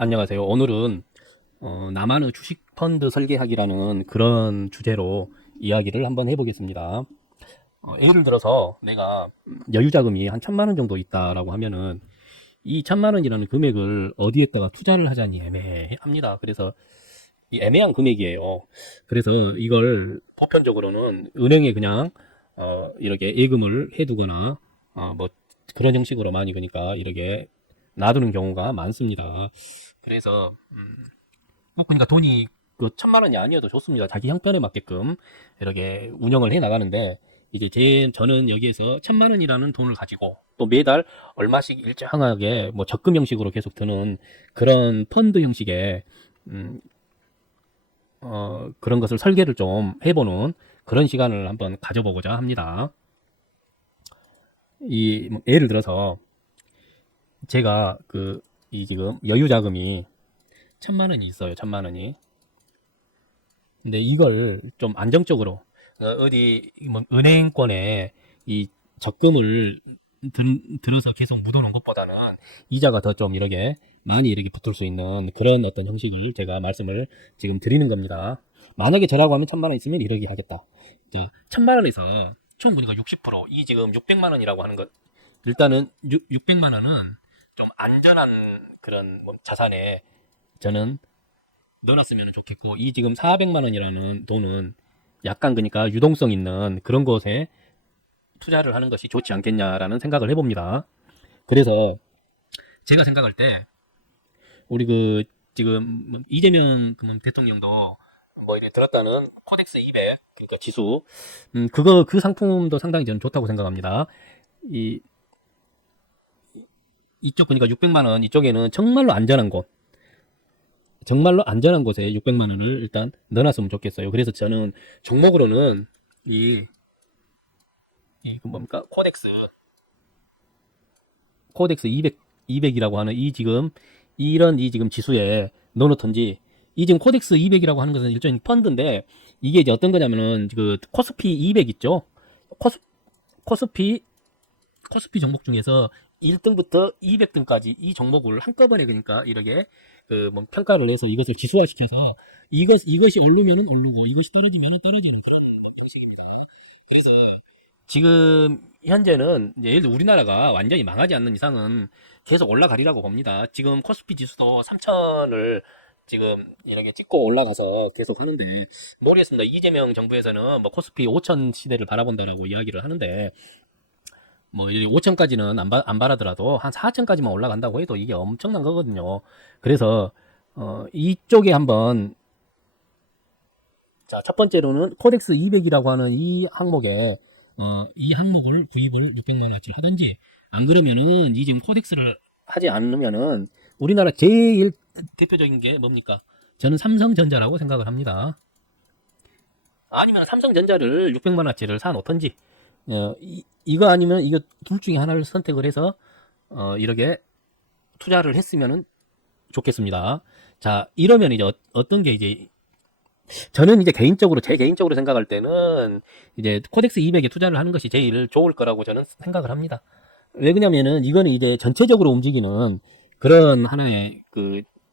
안녕하세요. 오늘은 나만의 주식 펀드 설계하기라는 그런 주제로 이야기를 한번 해보겠습니다. 예를 들어서 내가 여유 자금이 한 1,000만 원 정도 있다라고 하면은 이 1,000만 원이라는 금액을 어디에다가 투자를 하자니 애매합니다. 그래서 이 애매한 금액이에요. 그래서 이걸 보편적으로는 은행에 그냥 이렇게 예금을 해두거나 뭐 그런 형식으로 많이 그러니까 이렇게 놔두는 경우가 많습니다. 그래서 뭐 그러니까 돈이 그 1,000만 원이 아니어도 좋습니다. 자기 형편에 맞게끔 이렇게 운영을 해 나가는데 이게 저는 여기에서 1,000만 원이라는 돈을 가지고 또 매달 얼마씩 일정하게 뭐 적금 형식으로 계속 드는 그런 펀드 형식의 음, 그런 것을 설계를 좀 해보는 그런 시간을 한번 가져보고자 합니다. 뭐 예를 들어서 제가 이 지금 여유 자금이 1,000만 원이 있어요. 1,000만 원이. 근데 이걸 좀 안정적으로 어디 뭐 은행권에 이 적금을 들어서 계속 묻어놓은 것보다는 이자가 더 좀 이렇게 많이 이렇게 붙을 수 있는 그런 어떤 형식을 제가 말씀을 지금 드리는 겁니다. 만약에 저라고 하면 1,000만 원 있으면 이러기 하겠다. 자, 1,000만 원에서 총 보니까 60%, 이 지금 600만 원이라고 하는 것, 일단은 600만 원은 좀 안전한 그런 뭐 자산에 저는 넣어놨으면 좋겠고, 이 지금 400만 원이라는 돈은 약간 그러니까 유동성 있는 그런 것에 투자를 하는 것이 좋지 않겠냐라는 생각을 해봅니다. 그래서 제가 생각할 때 우리 지금 뭐 이재명 대통령도 뭐 이래 들었다는 코덱스 200 그러니까 지수 그 상품도 상당히 저는 좋다고 생각합니다. 이 이쪽 보니까 600만 원 이쪽에는 정말로 안전한 곳에 600만 원을 일단 넣어놨으면 좋겠어요. 그래서 저는 종목으로는 그 뭡니까? 코덱스 200이라고 하는 이 지금 지수에 넣어놓던지, 이 지금 코덱스 200이라고 하는 것은 일종의 펀드인데, 이게 이제 어떤 거냐면은, 그 코스피 200 있죠? 코스, 코스피, 코스피 종목 중에서 1등부터 200등까지 이 종목을 한꺼번에 그러니까 이렇게 뭐 평가를 해서 이것을 지수화시켜서 이것이 오르면은 오르고 이것이 떨어지면은 떨어지는 그런 방식입니다. 그래서 지금 현재는 이제 예를 들어 우리나라가 완전히 망하지 않는 이상은 계속 올라가리라고 봅니다. 지금 코스피 지수도 3천을 지금 이렇게 찍고 올라가서 계속 하는데, 모르겠습니다. 이재명 정부에서는 뭐 코스피 5천 시대를 바라본다라고 이야기를 하는데, 뭐 5천까지는 안 바라더라도 한 4천까지만 올라간다고 해도 이게 엄청난 거거든요. 그래서 이쪽에 한번, 자, 첫 번째로는 코덱스 200이라고 하는 이 항목을 구입을 600만 원어치 하든지, 안 그러면은 이 지금 코덱스를 하지 않으면은 우리나라 제일 대표적인 게 뭡니까? 저는 삼성전자라고 생각을 합니다. 아니면 삼성전자를 600만 원어치를 사 놓던지, 이거 아니면 이거 둘 중에 하나를 선택을 해서 이렇게 투자를 했으면 좋겠습니다. 자, 이러면 이제 어떤 게 이제 저는 이제 제 개인적으로 생각할 때는 이제 코덱스 200에 투자를 하는 것이 제일 좋을 거라고 저는 생각을 합니다. 왜 그러냐면은 이거는 이제 전체적으로 움직이는 그런 하나의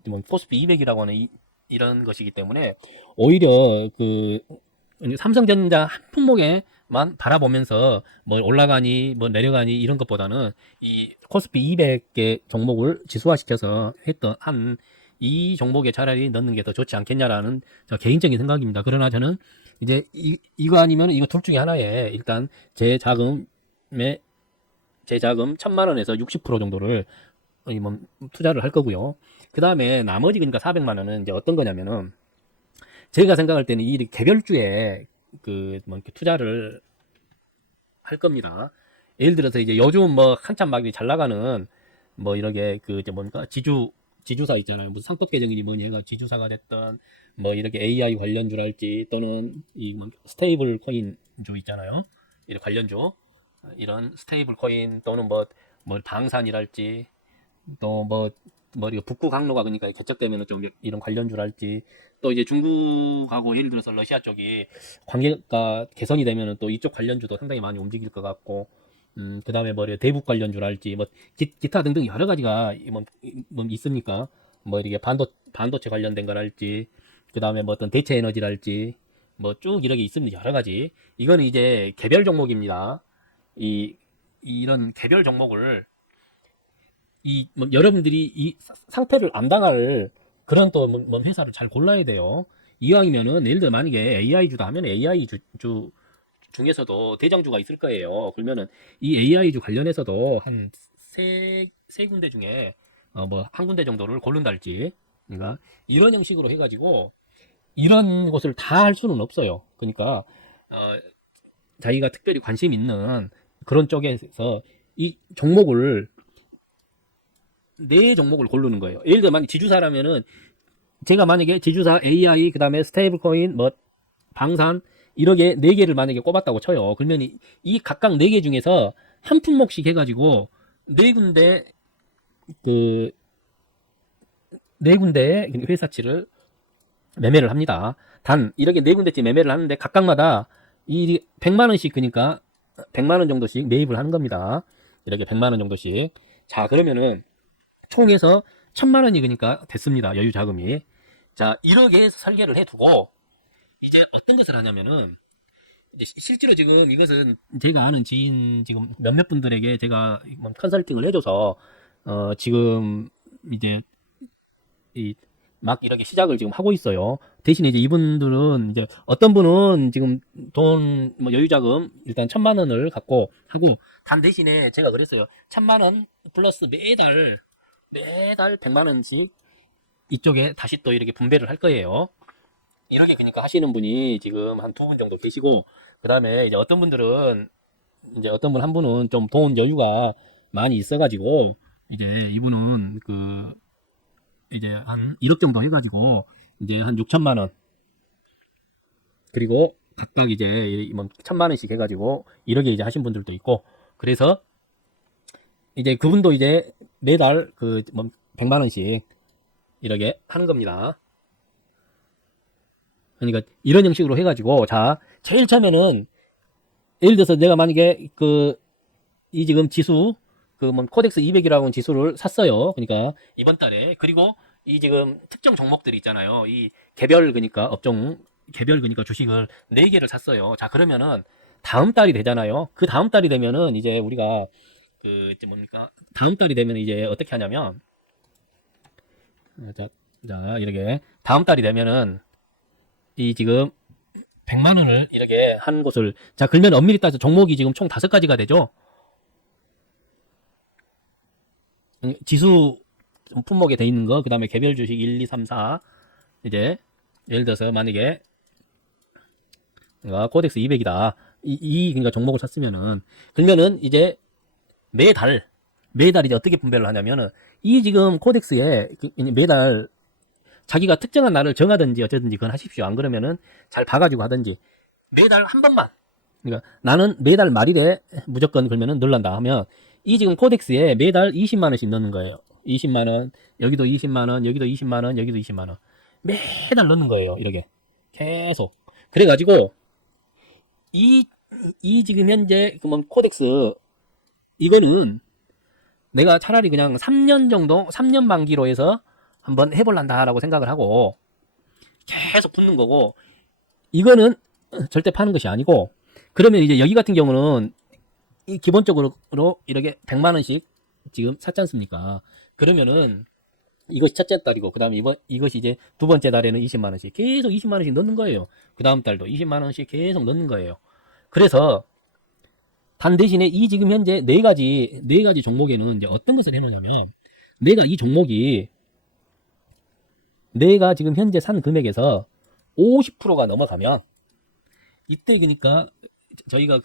뭐 코스피 200이라고 하는 이런 것이기 때문에 오히려 삼성전자 한 품목에만 바라보면서 뭐 올라가니 뭐 내려가니 이런 것보다는 이 코스피 200개 종목을 지수화시켜서 했던 이 종목에 차라리 넣는 게 더 좋지 않겠냐라는 저 개인적인 생각입니다. 그러나 저는 이제 이거 아니면 이거 둘 중에 하나에 일단 제 자금 1,000만 원에서 60% 정도를 뭐 투자를 할 거고요. 그 다음에 나머지 그러니까 400만 원은 이제 어떤 거냐면은, 제가 생각할 때는 이 개별주에 뭐 이렇게 투자를 할 겁니다. 예를 들어서 이제 요즘 뭐 한참 막 잘 나가는 뭐 이렇게 이제 뭔가 지주사 있잖아요. 무슨 상법 개정이니 뭐니 해가 지주사가 됐던 뭐 이렇게 AI 관련주랄지, 또는 뭐 스테이블 코인주 있잖아요. 이런 관련주, 이런 스테이블 코인, 또는 뭐 방산이랄지, 또 이거 북구 항로가 그러니까 개척되면 좀 이런 관련주랄지, 또 이제 중국하고 예를 들어서 러시아 쪽이 관계가 개선이 되면은 또 이쪽 관련주도 상당히 많이 움직일 것 같고, 그 다음에 뭐 대북 관련주랄지 뭐 기타 등등 여러 가지가 뭐 있으니까 뭐 이렇게 반도체 관련된 거랄지, 그 다음에 뭐 어떤 대체 에너지랄지, 뭐 쭉 이렇게 있습니다. 여러 가지. 이거는 이제 개별 종목입니다. 이런 개별 종목을 뭐 여러분들이 이 상패를 안 당할 그런 또 뭐 회사를 잘 골라야 돼요. 이왕이면은 예를 들어 만약에 AI 주다 하면 AI 주 중에서도 대장주가 있을 거예요. 그러면은 이 AI 주 관련해서도 한 세 군데 중에 뭐 한 군데 정도를 고른달지. 그러니까 이런 형식으로 해가지고 이런 것을 다 할 수는 없어요. 그러니까 자기가 특별히 관심 있는 그런 쪽에서 이 종목을 네 종목을 고르는 거예요. 예를 들어 만약 지주사라면은 제가 만약에 지주사 AI 그다음에 스테이블 코인 뭐 방산 이렇게 네 개를 만약에 꼽았다고 쳐요. 그러면 이 각각 네 개 중에서 한 품목씩 해가지고 네 군데 그 네 군데 회사치를 매매를 합니다. 단 이렇게 네 군데쯤 매매를 하는데 각각마다 이 100만 원씩 그러니까 100만 원 정도씩 매입을 하는 겁니다. 이렇게 100만 원 정도씩. 자, 그러면은 총해서 1000만 원이 그러니까 됐습니다. 여유 자금이. 자, 이렇게 설계를 해두고 이제 어떤 것을 하냐면은 이제 실제로 지금 이것은 제가 아는 지인 지금 몇몇 분들에게 제가 컨설팅을 해줘서 지금 이제 막 이렇게 시작을 지금 하고 있어요. 대신에 이제 이분들은 이제 어떤 분은 지금 돈 뭐 여유자금 일단 1000만 원을 갖고 하고 단 대신에 제가 그랬어요. 1000만 원 플러스 매달 100만 원씩 이쪽에 다시 또 이렇게 분배를 할 거예요. 이렇게 그러니까 하시는 분이 지금 한 두 분 정도 계시고 그 다음에 이제 어떤 분들은 이제 어떤 분 한 분은 좀 돈 여유가 많이 있어가지고 이제 이분은 이제 한 1억 정도 해가지고 이제 한 6천만 원 그리고 각각 이제 뭐 1000만 원씩 해가지고 이렇게 이제 하신 분들도 있고 그래서 이제 그분도 이제 매달 뭐 100만 원씩 이렇게 하는 겁니다. 그러니까 이런 형식으로 해가지고 자 제일 처음에는 예를 들어서 내가 만약에 이 지금 지수 뭐 코덱스 200이라고 하는 지수를 샀어요. 그러니까 이번 달에 그리고 이 지금 특정 종목들이 있잖아요. 이 개별 그러니까 업종 개별 그러니까 주식을 4개를 샀어요. 자 그러면은 다음 달이 되잖아요. 그 다음 달이 되면은 이제 우리가 뭡니까? 다음 달이 되면 이제 어떻게 하냐면 자 이렇게 다음 달이 되면은 이 지금 100만 원을 이렇게 한 곳을 자 그러면 엄밀히 따져서 종목이 지금 총 5가지가 되죠. 지수 품목에 돼 있는 거, 그 다음에 개별 주식 1, 2, 3, 4 이제 예를 들어서 만약에 코덱스 200이다 그러니까 종목을 샀으면은 그러면은 이제 매달 이제 어떻게 분배를 하냐면은 이 지금 코덱스에 매달 자기가 특정한 날을 정하든지 어쩌든지 그건 하십시오. 안 그러면은 잘 봐가지고 하든지 매달 한 번만 그러니까 나는 매달 말일에 무조건 그러면은 넣는다 하면 이 지금 코덱스에 매달 20만 원씩 넣는 거예요. 20만 원, 여기도 20만 원, 여기도 20만 원, 여기도 20만 원. 매달 넣는 거예요. 이렇게 계속. 그래가지고 이 지금 현재 뭐 코덱스 이거는 내가 차라리 그냥 3년 정도, 3년 만기로 해서 한번 해볼란다라고 생각을 하고 계속 붙는 거고 이거는 절대 파는 것이 아니고 그러면 이제 여기 같은 경우는 이 기본적으로 이렇게 100만 원씩 지금 샀지 않습니까? 그러면은 이것이 첫째 달이고 그 다음에 이것이 이제 두 번째 달에는 20만 원씩 계속 20만 원씩 넣는 거예요. 그 다음 달도 20만 원씩 계속 넣는 거예요. 그래서 단 대신에 이 지금 현재 네 가지 종목에는 이제 어떤 것을 해놓냐면 내가 이 종목이 내가 지금 현재 산 금액에서 50%가 넘어가면 이때 그러니까 저희가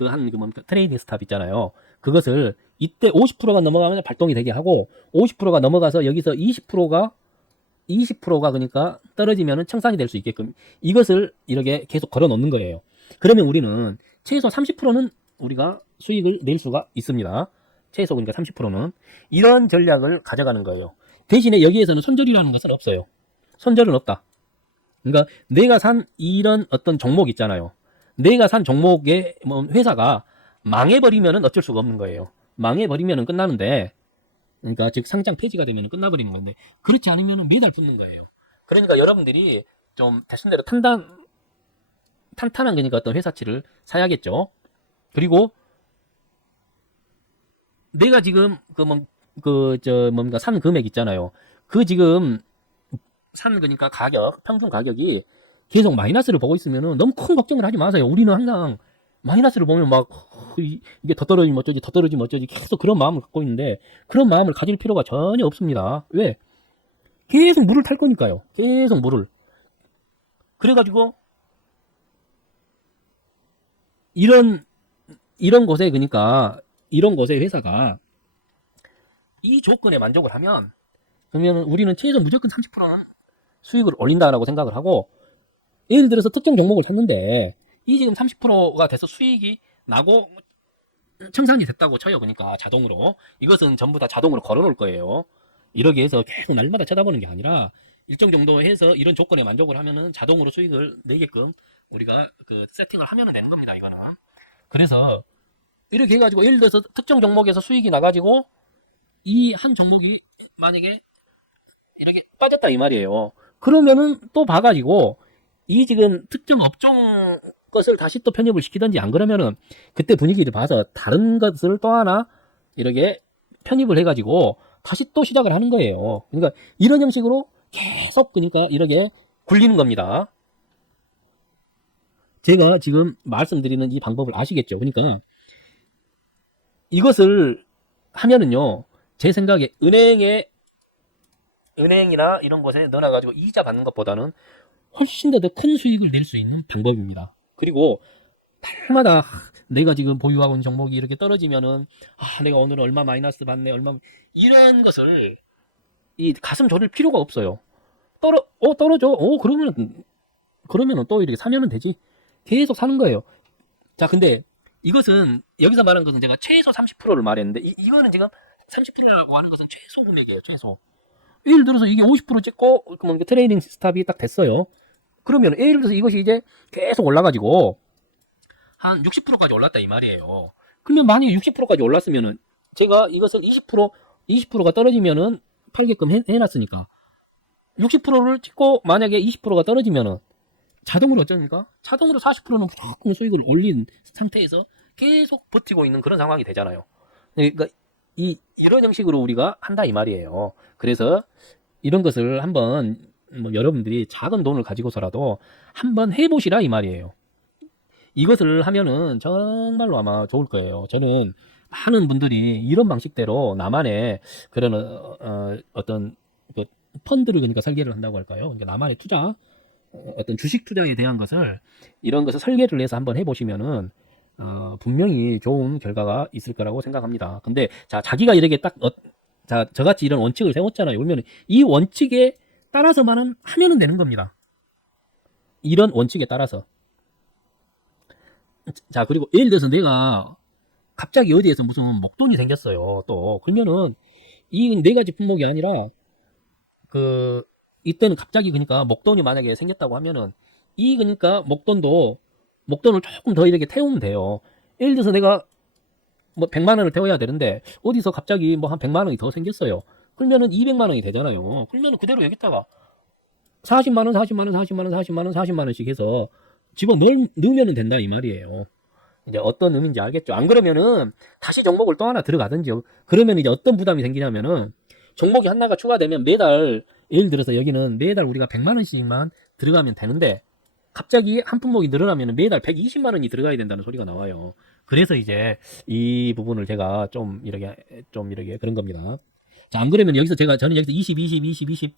트레이딩 스탑 있잖아요. 그것을 이때 50%가 넘어가면 발동이 되게 하고 50%가 넘어가서 여기서 20%가 그러니까 떨어지면은 청산이 될 수 있게끔 이것을 이렇게 계속 걸어 놓는 거예요. 그러면 우리는 최소 30%는 우리가 수익을 낼 수가 있습니다. 최소 그러니까 30%는 이런 전략을 가져가는 거예요. 대신에 여기에서는 손절이라는 것은 없어요. 손절은 없다. 그러니까 내가 산 이런 어떤 종목 있잖아요. 내가 산 종목의 뭐 회사가 망해버리면은 어쩔 수가 없는 거예요. 망해버리면은 끝나는데 그러니까 즉 상장 폐지가 되면 끝나버리는 건데, 그렇지 않으면 매달 붙는 거예요. 그러니까 여러분들이 좀 대신 대로 탄탄한 그러니까 어떤 회사치를 사야겠죠. 그리고 내가 지금 뭔가 산 금액 있잖아요. 그 지금 산 그러니까 가격, 평균 가격이 계속 마이너스를 보고 있으면은 너무 큰 걱정을 하지 마세요. 우리는 항상 마이너스를 보면 막 이게 더 떨어지면 어쩌지, 더 떨어지면 어쩌지, 계속 그런 마음을 갖고 있는데, 그런 마음을 가질 필요가 전혀 없습니다. 왜? 계속 물을 탈 거니까요. 계속 물을. 그래가지고 이런 곳에, 그러니까 이런 곳에 회사가 이 조건에 만족을 하면, 그러면 우리는 최소 무조건 30%는 수익을 올린다라고 생각을 하고, 예를 들어서 특정 종목을 샀는데 이 지금 30%가 돼서 수익이 나고 청산이 됐다고 쳐요. 그러니까 자동으로 이것은 전부 다 자동으로 걸어 놓을 거예요. 이러기 위해서 계속 날마다 쳐다보는 게 아니라 일정 정도 해서 이런 조건에 만족을 하면은 자동으로 수익을 내게끔 우리가 그 세팅을 하면 되는 겁니다. 이거는. 그래서 이렇게 해가지고 예를 들어서 특정 종목에서 수익이 나가지고 이 한 종목이 만약에 이렇게 빠졌다 이 말이에요. 그러면은 또 봐가지고 이 지금 특정 업종 것을 다시 또 편입을 시키든지, 안 그러면은 그때 분위기를 봐서 다른 것을 또 하나 이렇게 편입을 해가지고 다시 또 시작을 하는 거예요. 그러니까 이런 형식으로 계속 그러니까 이렇게 굴리는 겁니다. 제가 지금 말씀드리는 이 방법을 아시겠죠? 그러니까 이것을 하면은요, 제 생각에 은행이나 이런 곳에 넣어놔가지고 이자 받는 것보다는 훨씬 더 큰 수익을 낼 수 있는 방법입니다. 그리고 달마다 내가 지금 보유하고 있는 종목이 이렇게 떨어지면은, 내가 오늘 얼마 마이너스 받네, 이런 것을 이 가슴 졸일 필요가 없어요. 떨어져. 그러면은 또 이렇게 사면 되지. 계속 사는 거예요. 자, 근데 이것은 여기서 말한 것은 제가 최소 30%를 말했는데, 이거는 지금 30%라고 하는 것은 최소 금액이에요. 최소. 예를 들어서 이게 50% 찍고 트레이딩 스탑이 딱 됐어요. 그러면 예를 들어서 이것이 이제 계속 올라가지고 한 60%까지 올랐다 이 말이에요. 그러면 만약에 60%까지 올랐으면은 제가 이것을 20%가 떨어지면은 팔게끔 해놨으니까 60%를 찍고 만약에 20%가 떨어지면은 자동으로 어쩝니까? 자동으로 40%는 무조건 수익을 올린 상태에서 계속 버티고 있는 그런 상황이 되잖아요. 그러니까 이런 형식으로 우리가 한다 이 말이에요. 그래서 이런 것을 한번 여러분들이 작은 돈을 가지고서라도 한번 해보시라 이 말이에요. 이것을 하면은 정말로 아마 좋을 거예요. 저는 많은 분들이 이런 방식대로 나만의 그런 어떤 그 펀드를 그러니까 설계를 한다고 할까요? 그러니까 나만의 투자, 어떤 주식 투자에 대한 것을 이런 것을 설계를 해서 한번 해보시면은 분명히 좋은 결과가 있을 거라고 생각합니다. 근데 자기가 이렇게 딱 저같이 이런 원칙을 세웠잖아요. 그러면 이 원칙에 따라서만은 하면은 되는 겁니다. 이런 원칙에 따라서. 자, 그리고 예를 들어서 내가 갑자기 어디에서 무슨 목돈이 생겼어요. 또 그러면은 이 네 가지 품목이 아니라 이때는 갑자기 그러니까 목돈이 만약에 생겼다고 하면은 그러니까 목돈을 조금 더 이렇게 태우면 돼요. 예를 들어서 내가 100만 원을 태워야 되는데 어디서 갑자기 한 100만 원이 더 생겼어요. 그러면은 200만 원이 되잖아요. 그러면은 그대로 여기다가 40만 원, 40만 원, 40만 원, 40만 원, 40만 원씩 해서 넣으면 된다 이 말이에요. 이제 어떤 의미인지 알겠죠? 안 그러면은 다시 종목을 또 하나 들어가든지, 그러면 이제 어떤 부담이 생기냐면은 종목이 하나가 추가되면 매달, 예를 들어서 여기는 매달 우리가 100만 원씩만 들어가면 되는데 갑자기 한 품목이 늘어나면 매달 120만 원이 들어가야 된다는 소리가 나와요. 그래서 이제 이 부분을 제가 좀 이렇게 그런 겁니다. 자, 안 그러면 저는 여기서 20,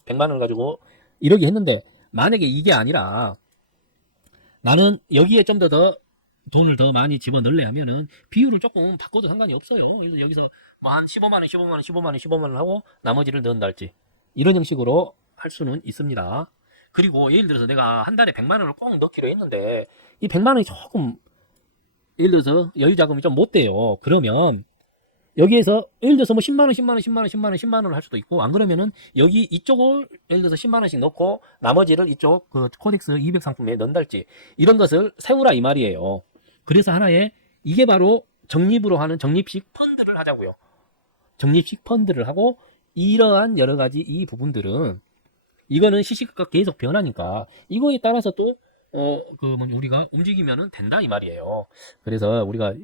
100만 원 가지고 이러게 했는데, 만약에 이게 아니라 나는 여기에 좀 더 돈을 더 많이 집어넣으려 하면은 비율을 조금 바꿔도 상관이 없어요. 그래서 여기서 한 15만 원, 15만 원, 15만 원, 15만 원 하고 나머지를 넣는달지, 이런 형식으로 할 수는 있습니다. 그리고 예를 들어서 내가 한 달에 100만 원을 꼭 넣기로 했는데 이 100만 원이 조금 예를 들어서 여유 자금이 좀 못 돼요. 그러면 여기에서 예를 들어서 10만 원, 10만 원, 10만 원, 10만 원, 10만 원을 할 수도 있고, 안 그러면은 이쪽을 예를 들어서 10만 원씩 넣고 나머지를 이쪽 코덱스 200 상품에 넣는달지, 이런 것을 세우라 이 말이에요. 그래서 이게 바로 적립으로 하는 적립식 펀드를 하자고요. 적립식 펀드를 하고 이러한 여러 가지 이 부분들은 이거는 시시각각 계속 변하니까 이거에 따라서 또 우리가 움직이면은 된다 이 말이에요. 그래서 우리가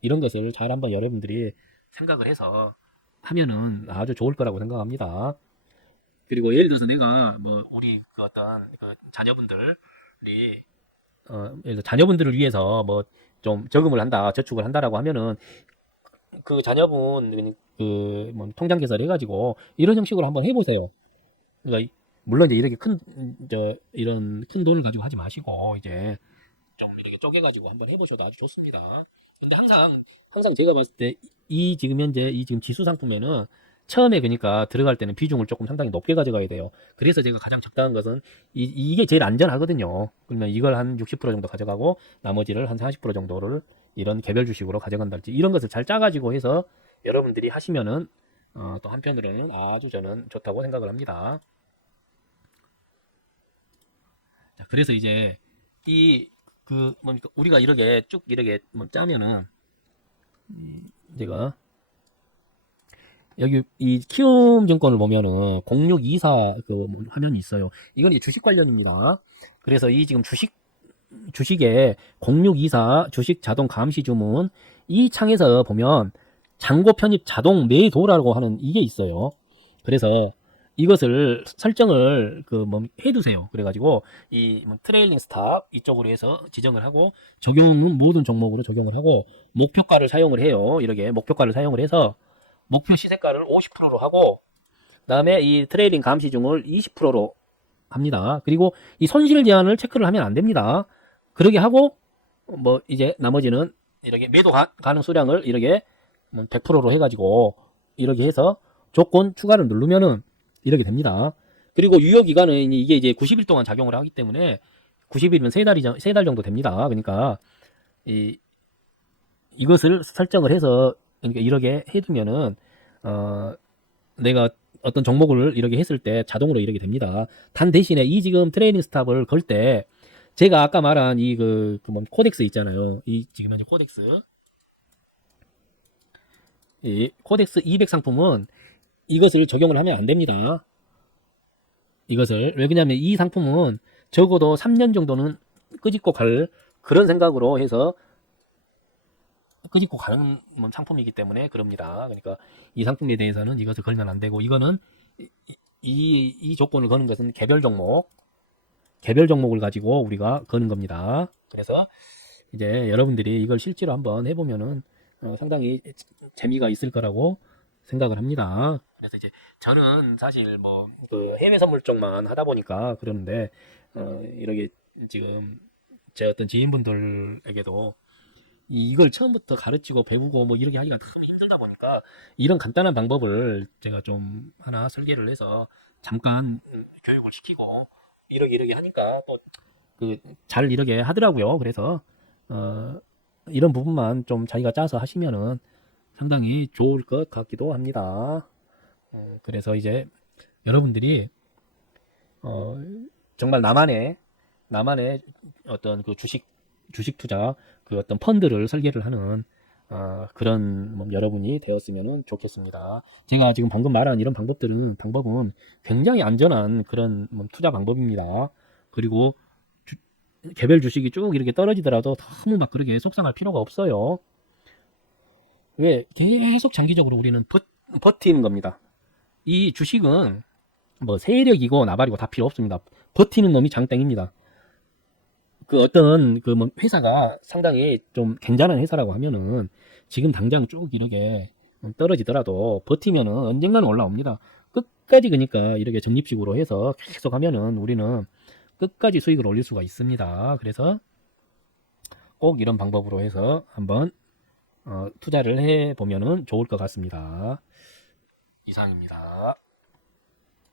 이런 것을 잘 한번 여러분들이 생각을 해서 하면은 아주 좋을 거라고 생각합니다. 그리고 예를 들어서 내가 뭐 우리 어떤 자녀분들이 예를 들어 자녀분들을 위해서 뭐 좀 저금을 한다, 저축을 한다라고 하면은 그 자녀분 뭐 통장 개설해 가지고 이런 형식으로 한번 해보세요. 그러니까 물론 이제 이렇게 이런 큰 돈을 가지고 하지 마시고 이제 좀 이렇게 쪼개가지고 한번 해보셔도 아주 좋습니다. 근데 항상 제가 봤을 때 지금 현재 이 지금 지수 상품에는 처음에 그러니까 들어갈 때는 비중을 조금 상당히 높게 가져가야 돼요. 그래서 제가 가장 적당한 것은 이게 제일 안전하거든요. 그러면 이걸 한 60% 정도 가져가고 나머지를 한 40% 정도를 이런 개별 주식으로 가져간달지 이런 것을 잘 짜가지고 해서 여러분들이 하시면은 또 한편으로는 아주 저는 좋다고 생각을 합니다. 자, 그래서 이제 뭡니까 우리가 이렇게 쭉 이렇게 뭐 짜면은 제가 여기 이 키움증권을 보면은 0624 화면이 있어요. 이건 이제 주식 관련입니다. 그래서 이 지금 주식에 0624 주식 자동 감시 주문 이 창에서 보면 잔고 편입 자동 매도라고 하는 이게 있어요. 그래서 이것을 설정을 해두세요. 그래가지고 트레일링 스탑 이쪽으로 해서 지정을 하고 적용은 모든 종목으로 적용을 하고 목표가를 사용을 해요. 이렇게 목표가를 사용을 해서 목표 시세가를 50%로 하고 그다음에 이 트레일링 감시 중을 20%로 합니다. 그리고 이 손실 제한을 체크를 하면 안 됩니다. 그러게 하고 뭐 이제 나머지는 이렇게 매도 가능 수량을 이렇게 100%로 해가지고 이렇게 해서 조건 추가를 누르면은 이렇게 됩니다. 그리고 유효 기간은 이게 이제 90일 동안 작용을 하기 때문에 90일이면 세 달 정도 됩니다. 그러니까 이것을 설정을 해서 그러니까 이렇게 해두면은 내가 어떤 종목을 이렇게 했을 때 자동으로 이렇게 됩니다. 단 대신에 이 지금 트레이닝 스탑을 걸 때 제가 아까 말한 코덱스 있잖아요. 이 지금 현재 이 코덱스 200 상품은 이것을 적용을 하면 안 됩니다. 이것을 왜 그러냐면 이 상품은 적어도 3년 정도는 끄집고 갈 그런 생각으로 해서 끄집고 가는 상품이기 때문에 그럽니다. 그러니까 이 상품에 대해서는 이것을 걸면 안 되고 이거는 이 조건을 거는 것은 개별 종목을 가지고 우리가 거는 겁니다. 그래서 이제 여러분들이 이걸 실제로 한번 해보면은 상당히 재미가 있을 거라고 생각을 합니다. 그래서 이제 저는 사실 해외 선물 쪽만 하다 보니까 그러는데 이렇게 지금 제 어떤 지인분들에게도 이걸 처음부터 가르치고 배우고 뭐 이렇게 하기가 너무 힘들다 보니까 이런 간단한 방법을 제가 좀 하나 설계를 해서 잠깐 교육을 시키고 이렇게 하니까 또 잘 이렇게 하더라고요. 그래서 이런 부분만 좀 자기가 짜서 하시면은 상당히 좋을 것 같기도 합니다. 그래서 이제 여러분들이 정말 나만의 어떤 주식 투자 어떤 펀드를 설계를 하는 그런 여러분이 되었으면 좋겠습니다. 제가 지금 방금 말한 이런 방법은 굉장히 안전한 그런 투자 방법입니다. 그리고 개별 주식이 쭉 이렇게 떨어지더라도 너무 막 그렇게 속상할 필요가 없어요. 왜 계속 장기적으로 우리는 버티는 겁니다. 이 주식은 세력이고 나발이고 다 필요 없습니다. 버티는 놈이 장땡입니다. 어떤 회사가 상당히 좀 괜찮은 회사라고 하면은 지금 당장 쭉 이렇게 떨어지더라도 버티면은 언젠가는 올라옵니다. 끝까지 그러니까 이렇게 적립식으로 해서 계속 하면은 우리는 끝까지 수익을 올릴 수가 있습니다. 그래서 꼭 이런 방법으로 해서 한번 투자를 해 보면은 좋을 것 같습니다. 이상입니다.